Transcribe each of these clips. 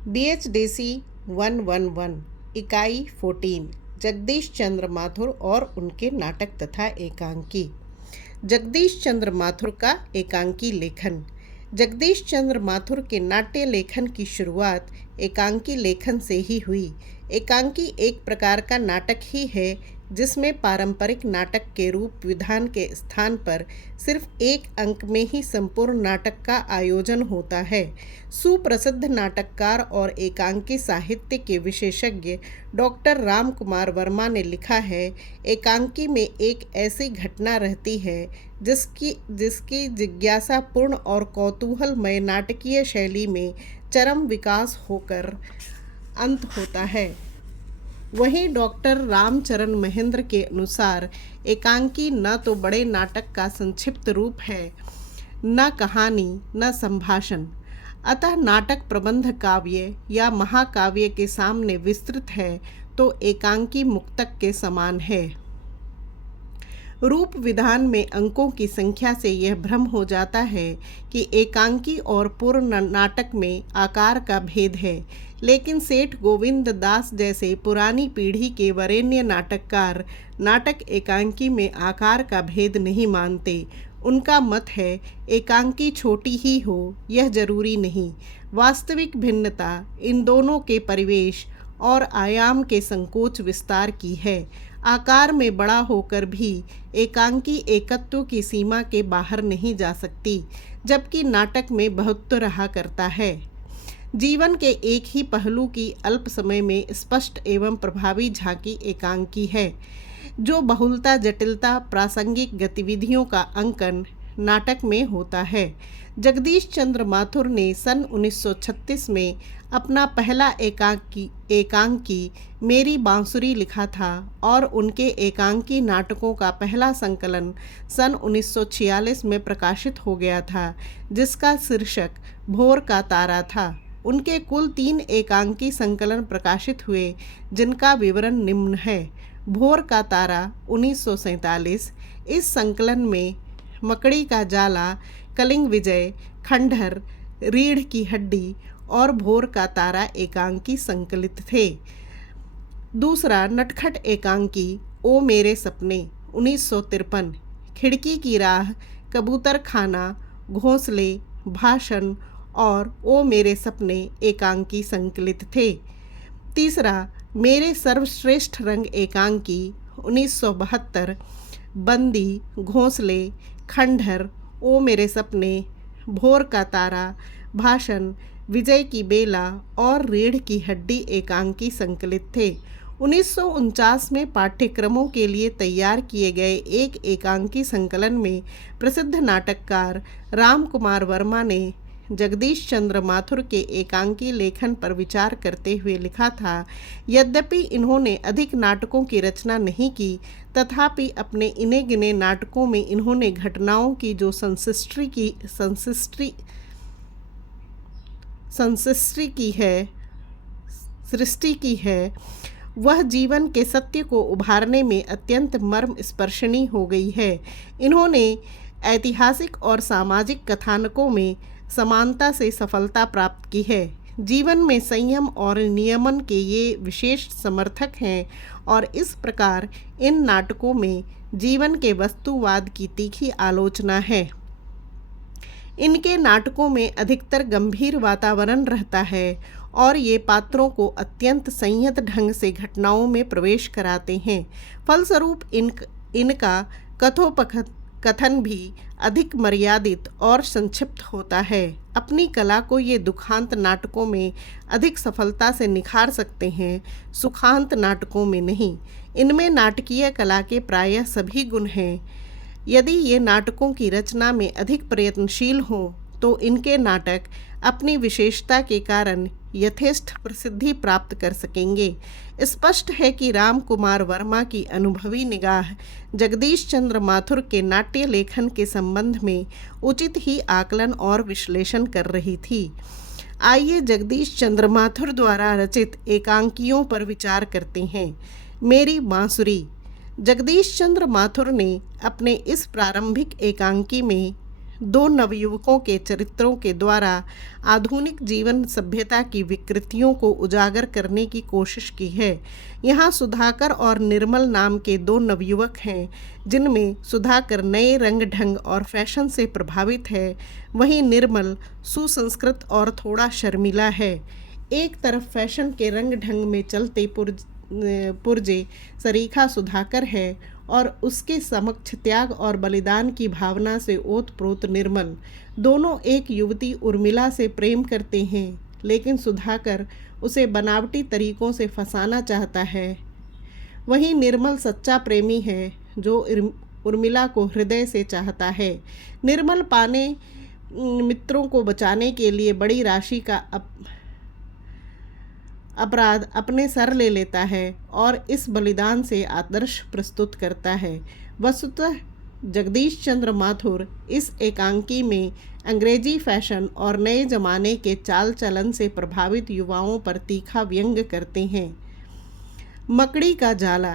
BHDC 111 इकाई 14 जगदीश चंद्र माथुर और उनके नाटक तथा एकांकी। जगदीश चंद्र माथुर का एकांकी लेखन। जगदीश चंद्र माथुर के नाट्य लेखन की शुरुआत एकांकी लेखन से ही हुई। एकांकी एक प्रकार का नाटक ही है जिसमें पारंपरिक नाटक के रूप विधान के स्थान पर सिर्फ एक अंक में ही संपूर्ण नाटक का आयोजन होता है। सुप्रसिद्ध नाटककार और एकांकी साहित्य के विशेषज्ञ डॉक्टर राम कुमार वर्मा ने लिखा है, एकांकी में एक ऐसी घटना रहती है जिसकी जिज्ञासापूर्ण और कौतूहलमय नाटकीय शैली में चरम विकास होकर अंत होता है। वहीं डॉक्टर रामचरण महेंद्र के अनुसार एकांकी न तो बड़े नाटक का संक्षिप्त रूप है, न कहानी, न संभाषण, अतः नाटक प्रबंध काव्य या महाकाव्य के सामने विस्तृत है तो एकांकी मुक्तक के समान है। रूप विधान में अंकों की संख्या से यह भ्रम हो जाता है कि एकांकी और पूर्ण नाटक में आकार का भेद है, लेकिन सेठ गोविंद दास जैसे पुरानी पीढ़ी के वरेण्य नाटककार नाटक एकांकी में आकार का भेद नहीं मानते। उनका मत है एकांकी छोटी ही हो यह जरूरी नहीं, वास्तविक भिन्नता इन दोनों के परिवेश और आयाम के संकोच विस्तार की है। आकार में बड़ा होकर भी एकांकी एकत्व की सीमा के बाहर नहीं जा सकती, जबकि नाटक में बहुत्व रहा करता है। जीवन के एक ही पहलू की अल्प समय में स्पष्ट एवं प्रभावी झांकी एकांकी है, जो बहुलता जटिलता प्रासंगिक गतिविधियों का अंकन नाटक में होता है। जगदीश चंद्र माथुर ने सन 1936 में अपना पहला एकांकी मेरी बांसुरी लिखा था और उनके एकांकी नाटकों का पहला संकलन सन 1946 में प्रकाशित हो गया था, जिसका शीर्षक भोर का तारा था। उनके कुल 3 एकांकी संकलन प्रकाशित हुए, जिनका विवरण निम्न है। भोर का तारा 1947। इस संकलन में मकड़ी का जाला, कलिंग विजय, खंडहर, रीढ़ की हड्डी और भोर का तारा एकांकी संकलित थे। दूसरा नटखट एकांकी ओ मेरे सपने 1953, खिड़की की राह, कबूतर खाना, घोंसले, भाषण और ओ मेरे सपने एकांकी संकलित थे। तीसरा मेरे सर्वश्रेष्ठ रंग एकांकी 1972, बंदी, घोंसले, खंडहर, ओ मेरे सपने, भोर का तारा, भाषण, विजय की बेला और रीढ़ की हड्डी एकांकी संकलित थे। 1949 में पाठ्यक्रमों के लिए तैयार किए गए एक एकांकी संकलन में प्रसिद्ध नाटककार राम कुमार वर्मा ने जगदीश चंद्र माथुर के एकांकी लेखन पर विचार करते हुए लिखा था, यद्यपि इन्होंने अधिक नाटकों की रचना नहीं की, तथापि अपने इने गिने नाटकों में इन्होंने घटनाओं की जो सृष्टि की है वह जीवन के सत्य को उभारने में अत्यंत मर्म स्पर्शनी हो गई है। इन्होंने ऐतिहासिक और सामाजिक कथानकों में समानता से सफलता प्राप्त की है। जीवन में संयम और नियमन के ये विशेष समर्थक हैं और इस प्रकार इन नाटकों में जीवन के वस्तुवाद की तीखी आलोचना है। इनके नाटकों में अधिकतर गंभीर वातावरण रहता है और ये पात्रों को अत्यंत संयत ढंग से घटनाओं में प्रवेश कराते हैं। फलस्वरूप इनका कथन भी अधिक मर्यादित और संक्षिप्त होता है। अपनी कला को ये दुखांत नाटकों में अधिक सफलता से निखार सकते हैं, सुखांत नाटकों में नहीं। इनमें नाटकीय कला के प्रायः सभी गुण हैं। यदि ये नाटकों की रचना में अधिक प्रयत्नशील हों तो इनके नाटक अपनी विशेषता के कारण यथेष्ट प्रसिद्धि प्राप्त कर सकेंगे। स्पष्ट है कि राम कुमार वर्मा की अनुभवी निगाह जगदीश चंद्र माथुर के नाट्य लेखन के संबंध में उचित ही आकलन और विश्लेषण कर रही थी। आइए जगदीश चंद्र माथुर द्वारा रचित एकांकियों पर विचार करते हैं। मेरी बांसुरी। जगदीश चंद्र माथुर ने अपने इस प्रारंभिक एकांकी में दो नवयुवकों के चरित्रों के द्वारा आधुनिक जीवन सभ्यता की विकृतियों को उजागर करने की कोशिश की है। यहाँ सुधाकर और निर्मल नाम के दो नवयुवक हैं, जिनमें सुधाकर नए रंग ढंग और फैशन से प्रभावित है, वहीं निर्मल सुसंस्कृत और थोड़ा शर्मिला है। एक तरफ फैशन के रंग ढंग में चलते पुरजे सरीखा सुधाकर है और उसके समक्ष त्याग और बलिदान की भावना से ओतप्रोत निर्मल। दोनों एक युवती उर्मिला से प्रेम करते हैं, लेकिन सुधाकर उसे बनावटी तरीकों से फंसाना चाहता है। वहीं निर्मल सच्चा प्रेमी है जो उर्मिला को हृदय से चाहता है। निर्मल पाने मित्रों को बचाने के लिए बड़ी राशि का अपराध अपने सर ले लेता है और इस बलिदान से आदर्श प्रस्तुत करता है। वस्तुतः जगदीश चंद्र माथुर इस एकांकी में अंग्रेजी फैशन और नए जमाने के चाल चलन से प्रभावित युवाओं पर तीखा व्यंग करते हैं। मकड़ी का जाला।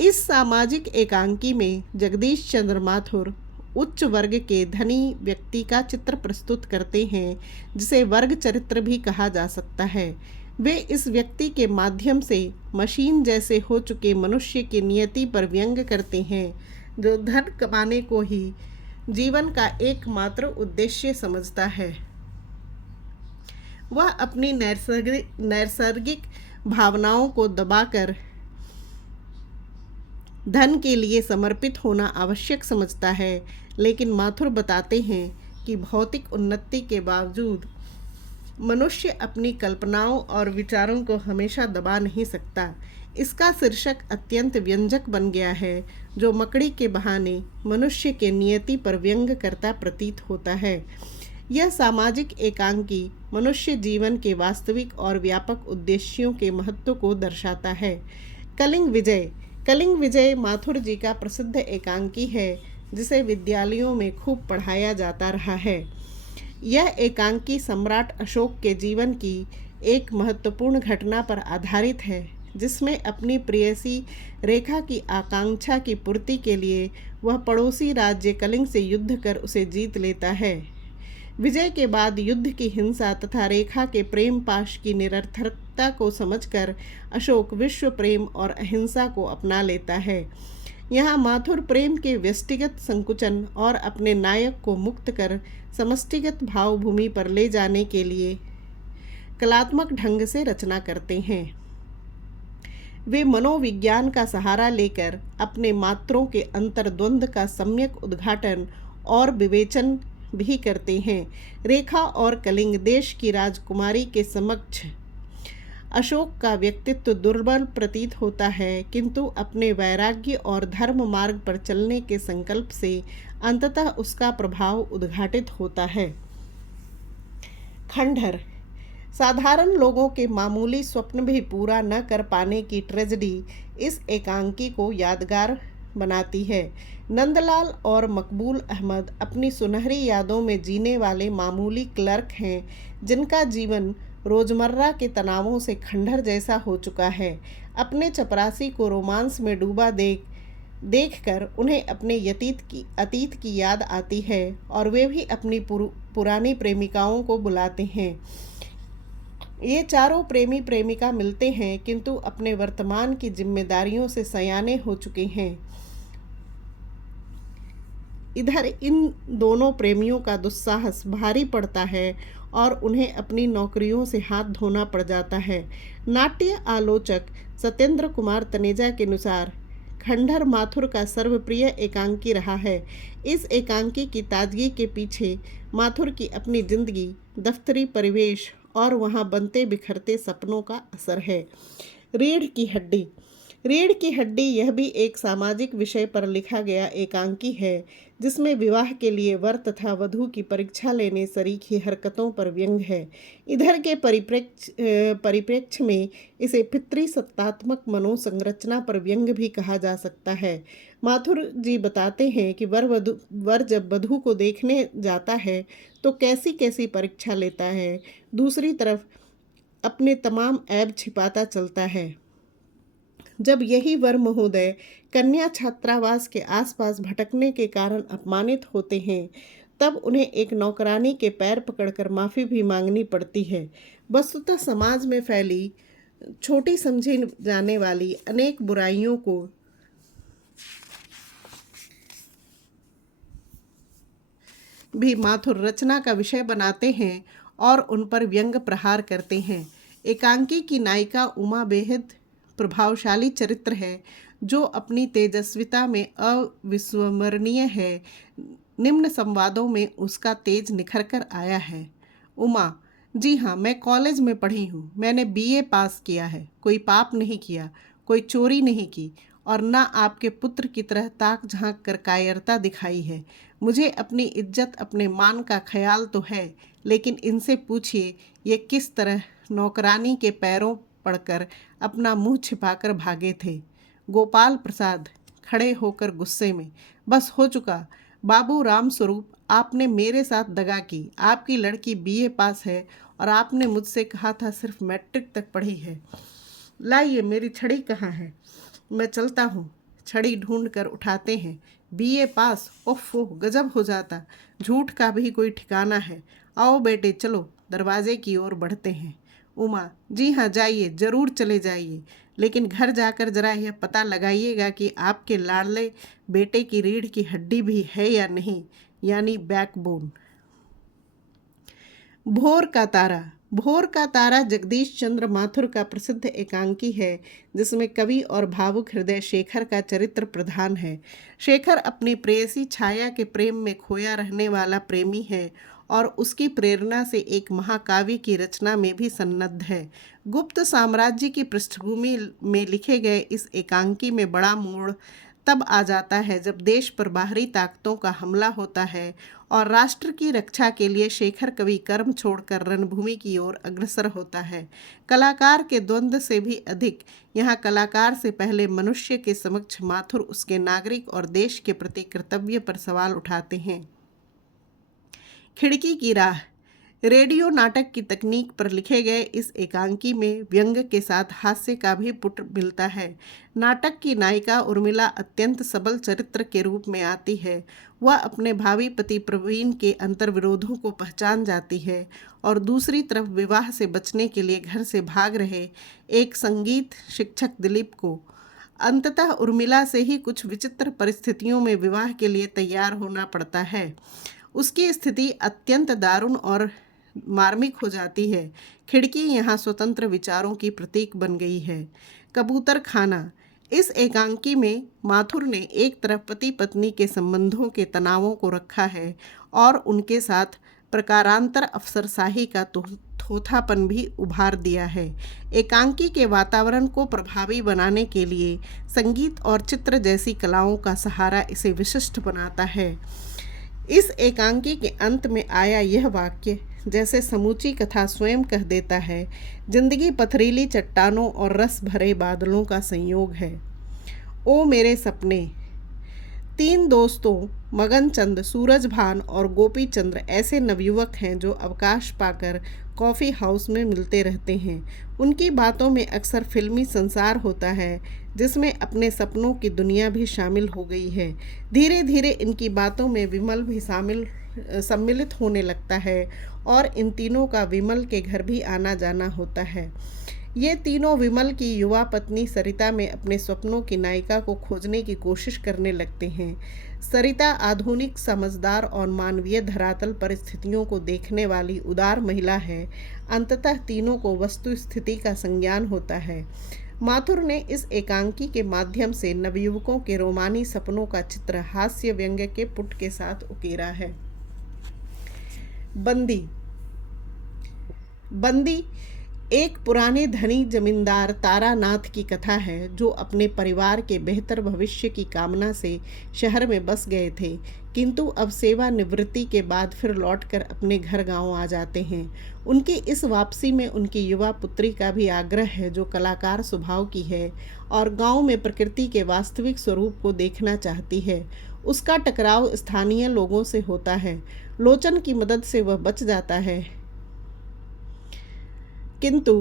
इस सामाजिक एकांकी में जगदीश चंद्र माथुर उच्च वर्ग के धनी व्यक्ति का चित्र प्रस्तुत करते हैं, जिसे वर्ग चरित्र भी कहा जा सकता है। वे इस व्यक्ति के माध्यम से मशीन जैसे हो चुके मनुष्य की नियति पर व्यंग करते हैं, जो धन कमाने को ही जीवन का एकमात्र उद्देश्य समझता है। वह अपनी नैसर्गिक भावनाओं को दबाकर धन के लिए समर्पित होना आवश्यक समझता है, लेकिन माथुर बताते हैं कि भौतिक उन्नति के बावजूद मनुष्य अपनी कल्पनाओं और विचारों को हमेशा दबा नहीं सकता। इसका शीर्षक अत्यंत व्यंजक बन गया है, जो मकड़ी के बहाने मनुष्य के नियति पर व्यंग करता प्रतीत होता है। यह सामाजिक एकांकी मनुष्य जीवन के वास्तविक और व्यापक उद्देश्यों के महत्व को दर्शाता है। कलिंग विजय माथुर जी का प्रसिद्ध एकांकी है, जिसे विद्यालयों में खूब पढ़ाया जाता रहा है। यह एकांकी सम्राट अशोक के जीवन की एक महत्वपूर्ण घटना पर आधारित है, जिसमें अपनी प्रेयसी रेखा की आकांक्षा की पूर्ति के लिए वह पड़ोसी राज्य कलिंग से युद्ध कर उसे जीत लेता है। विजय के बाद युद्ध की हिंसा तथा रेखा के प्रेम पाश की निरर्थकता को समझकर अशोक विश्व प्रेम और अहिंसा को अपना लेता है। यहाँ माथुर प्रेम के व्यष्टिगत संकुचन और अपने नायक को मुक्त कर समष्टिगत भावभूमि पर ले जाने के लिए कलात्मक ढंग से रचना करते हैं। वे मनोविज्ञान का सहारा लेकर अपने मात्रों के अंतर्द्वंद का सम्यक उद्घाटन और विवेचन भी करते हैं। रेखा और कलिंग देश की राजकुमारी के समक्ष अशोक का व्यक्तित्व दुर्बल प्रतीत होता है, किंतु अपने वैराग्य और धर्म मार्ग पर चलने के संकल्प से अंततः उसका प्रभाव उद्घाटित होता है। खंडहर। साधारण लोगों के मामूली स्वप्न भी पूरा न कर पाने की ट्रेजेडी इस एकांकी को यादगार बनाती है। नंदलाल और मकबूल अहमद अपनी सुनहरी यादों में जीने वाले मामूली क्लर्क हैं, जिनका जीवन रोजमर्रा के तनावों से खंडहर जैसा हो चुका है। अपने चपरासी को रोमांस में डूबा देखकर उन्हें अपने अतीत की याद आती है और वे भी अपनी पुरानी प्रेमिकाओं को बुलाते हैं। ये चारों प्रेमी प्रेमिका मिलते हैं, किंतु अपने वर्तमान की जिम्मेदारियों से सयाने हो चुके हैं। इधर इन दोनों प्रेमियों का दुस्साहस भारी पड़ता है और उन्हें अपनी नौकरियों से हाथ धोना पड़ जाता है। नाट्य आलोचक सत्येंद्र कुमार तनेजा के अनुसार खंडहर माथुर का सर्वप्रिय एकांकी रहा है। इस एकांकी की ताजगी के पीछे माथुर की अपनी जिंदगी, दफ्तरी परिवेश और वहाँ बनते बिखरते सपनों का असर है। रीढ़ की हड्डी यह भी एक सामाजिक विषय पर लिखा गया एकांकी है, जिसमें विवाह के लिए वर तथा वधू की परीक्षा लेने सरीखी हरकतों पर व्यंग है। इधर के परिप्रेक्ष्य में इसे पितृसत्तात्मक मनोसंरचना पर व्यंग भी कहा जा सकता है। माथुर जी बताते हैं कि वर जब वधू को देखने जाता है तो कैसी कैसी परीक्षा लेता है, दूसरी तरफ अपने तमाम ऐब छिपाता चलता है। जब यही वर महोदय कन्या छात्रावास के आसपास भटकने के कारण अपमानित होते हैं, तब उन्हें एक नौकरानी के पैर पकड़कर माफ़ी भी मांगनी पड़ती है। वस्तुतः समाज में फैली छोटी समझी जाने वाली अनेक बुराइयों को भी माथुर रचना का विषय बनाते हैं और उन पर व्यंग प्रहार करते हैं। एकांकी की नायिका उमा बेहद प्रभावशाली चरित्र है, जो अपनी तेजस्विता में अविस्मरणीय है। निम्न संवादों में उसका तेज निखर कर आया है। उमा: जी हाँ, मैं कॉलेज में पढ़ी हूँ। मैंने बीए पास किया है। कोई पाप नहीं किया, कोई चोरी नहीं की, और ना आपके पुत्र की तरह ताक झांक कर कायरता दिखाई है। मुझे अपनी इज्जत, अपने मान का ख्याल तो है, लेकिन इनसे पूछिए ये किस तरह नौकरानी के पैरों पड़कर अपना मुंह छिपाकर भागे थे। गोपाल प्रसाद खड़े होकर गुस्से में: बस हो चुका। बाबू राम स्वरूप, आपने मेरे साथ दगा की। आपकी लड़की बीए पास है और आपने मुझसे कहा था सिर्फ मैट्रिक तक पढ़ी है। लाइए, मेरी छड़ी कहाँ है? मैं चलता हूँ। छड़ी ढूंढ कर उठाते हैं। बीए पास? ओफो, गजब हो जाता। झूठ का भी कोई ठिकाना है। आओ बेटे, चलो दरवाजे की ओर बढ़ते हैं। उमा: जी हाँ, जाइए, ज़रूर चले जाइए, लेकिन घर जाकर जरा यह पता लगाइएगा कि आपके लाडले बेटे की रीढ़ की हड्डी भी है या नहीं, यानी बैकबोन। भोर का तारा। भोर का तारा जगदीश चंद्र माथुर का प्रसिद्ध एकांकी है, जिसमें कवि और भावुक हृदय शेखर का चरित्र प्रधान है। शेखर अपनी प्रेयसी छाया के प्रेम में खोया रहने वाला प्रेमी है और उसकी प्रेरणा से एक महाकाव्य की रचना में भी सन्नद्ध है। गुप्त साम्राज्य की पृष्ठभूमि में लिखे गए इस एकांकी में बड़ा मोड़ तब आ जाता है जब देश पर बाहरी ताकतों का हमला होता है और राष्ट्र की रक्षा के लिए शेखर कवि कर्म छोड़कर रणभूमि की ओर अग्रसर होता है। कलाकार के द्वंद्व से भी अधिक यहाँ कलाकार से पहले मनुष्य के समक्ष माथुर उसके नागरिक और देश के प्रति कर्तव्य पर सवाल उठाते हैं। खिड़की की राह। रेडियो नाटक की तकनीक पर लिखे गए इस एकांकी में व्यंग के साथ हास्य का भी पुट मिलता है। नाटक की नायिका उर्मिला अत्यंत सबल चरित्र के रूप में आती है। वह अपने भावी पति प्रवीण के अंतर्विरोधों को पहचान जाती है और दूसरी तरफ विवाह से बचने के लिए घर से भाग रहे एक संगीत शिक्षक दिलीप को अंततः उर्मिला से ही कुछ विचित्र परिस्थितियों में विवाह के लिए तैयार होना पड़ता है। उसकी स्थिति अत्यंत दारुण और मार्मिक हो जाती है। खिड़की यहाँ स्वतंत्र विचारों की प्रतीक बन गई है। कबूतर खाना। इस एकांकी में माथुर ने एक तरफ पति पत्नी के संबंधों के तनावों को रखा है और उनके साथ प्रकारांतर अफसरशाही का थोथापन भी उभार दिया है। एकांकी के वातावरण को प्रभावी बनाने के लिए संगीत और चित्र जैसी कलाओं का सहारा इसे विशिष्ट बनाता है। इस एकांकी के अंत में आया यह वाक्य जैसे समूची कथा स्वयं कह देता है: जिंदगी पथरीली चट्टानों और रस भरे बादलों का संयोग है। ओ मेरे सपने। तीन दोस्तों मगनचंद, सूरजभान और गोपी चंद्र ऐसे नवयुवक हैं जो अवकाश पाकर कॉफ़ी हाउस में मिलते रहते हैं। उनकी बातों में अक्सर फिल्मी संसार होता है, जिसमें अपने सपनों की दुनिया भी शामिल हो गई है। धीरे धीरे इनकी बातों में विमल भी सम्मिलित होने लगता है और इन तीनों का विमल के घर भी आना जाना होता है। ये तीनों विमल की युवा पत्नी सरिता में अपने सपनों की नायिका को खोजने की कोशिश करने लगते हैं। सरिता आधुनिक, समझदार और मानवीय धरातल परिस्थितियों को देखने वाली उदार महिला है। अंततः तीनों को वस्तु स्थिति का संज्ञान होता है। माथुर ने इस एकांकी के माध्यम से नवयुवकों के रोमानी सपनों का चित्र हास्य व्यंग्य के पुट के साथ उकेरा है। बंदी। बंदी एक पुराने धनी जमींदार तारानाथ की कथा है, जो अपने परिवार के बेहतर भविष्य की कामना से शहर में बस गए थे, किंतु अब सेवानिवृत्ति के बाद फिर लौटकर अपने घर गांव आ जाते हैं। उनकी इस वापसी में उनकी युवा पुत्री का भी आग्रह है, जो कलाकार स्वभाव की है और गांव में प्रकृति के वास्तविक स्वरूप को देखना चाहती है। उसका टकराव स्थानीय लोगों से होता है। लोचन की मदद से वह बच जाता है, किंतु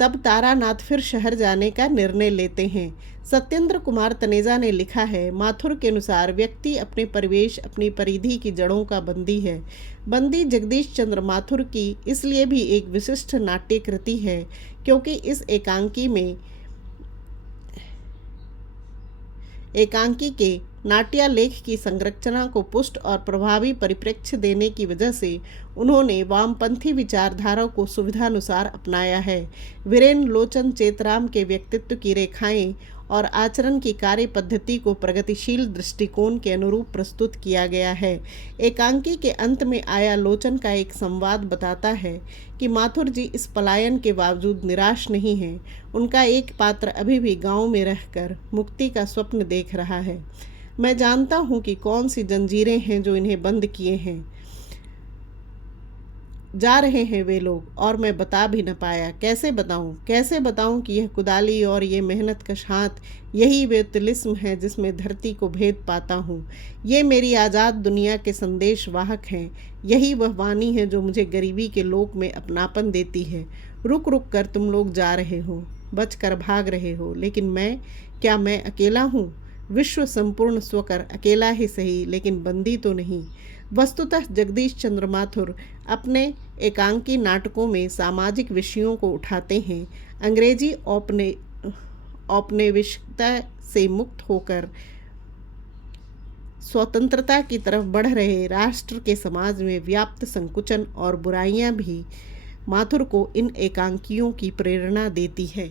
तब तारानाथ फिर शहर जाने का निर्णय लेते हैं। सत्येंद्र कुमार तनेजा ने लिखा है, माथुर के अनुसार व्यक्ति अपने परिवेश, अपनी परिधि की जड़ों का बंदी है। बंदी जगदीश चंद्र माथुर की इसलिए भी एक विशिष्ट नाट्य कृति है क्योंकि इस एकांकी के नाट्यालेख की संरचना को पुष्ट और प्रभावी परिप्रेक्ष्य देने की वजह से उन्होंने वामपंथी विचारधारा को सुविधानुसार अपनाया है। वीरेन लोचन चेतराम के व्यक्तित्व की रेखाएं और आचरण की कार्य पद्धति को प्रगतिशील दृष्टिकोण के अनुरूप प्रस्तुत किया गया है। एकांकी के अंत में आया लोचन का एक संवाद बताता है कि माथुर जी इस पलायन के बावजूद निराश नहीं हैं। उनका एक पात्र अभी भी गांव में रहकर मुक्ति का स्वप्न देख रहा है। मैं जानता हूँ कि कौन सी जंजीरें हैं जो इन्हें बंद किए हैं, जा रहे हैं वे लोग, और मैं बता भी न पाया। कैसे बताऊं कि यह कुदाली और ये मेहनत कश हाथ, यही वे तिलिस्म है जिसमें धरती को भेद पाता हूँ। ये मेरी आज़ाद दुनिया के संदेश वाहक हैं। यही वह वाणी है जो मुझे गरीबी के लोक में अपनापन देती है। रुक रुक कर तुम लोग जा रहे हो, बच कर भाग रहे हो, लेकिन मैं अकेला हूँ? विश्व संपूर्ण स्वकर अकेला ही सही, लेकिन बंदी तो नहीं। वस्तुतः जगदीश चंद्र माथुर अपने एकांकी नाटकों में सामाजिक विषयों को उठाते हैं। अंग्रेजी औपनिवेशिकता से मुक्त होकर स्वतंत्रता की तरफ बढ़ रहे राष्ट्र के समाज में व्याप्त संकुचन और बुराइयां भी माथुर को इन एकांकियों की प्रेरणा देती है।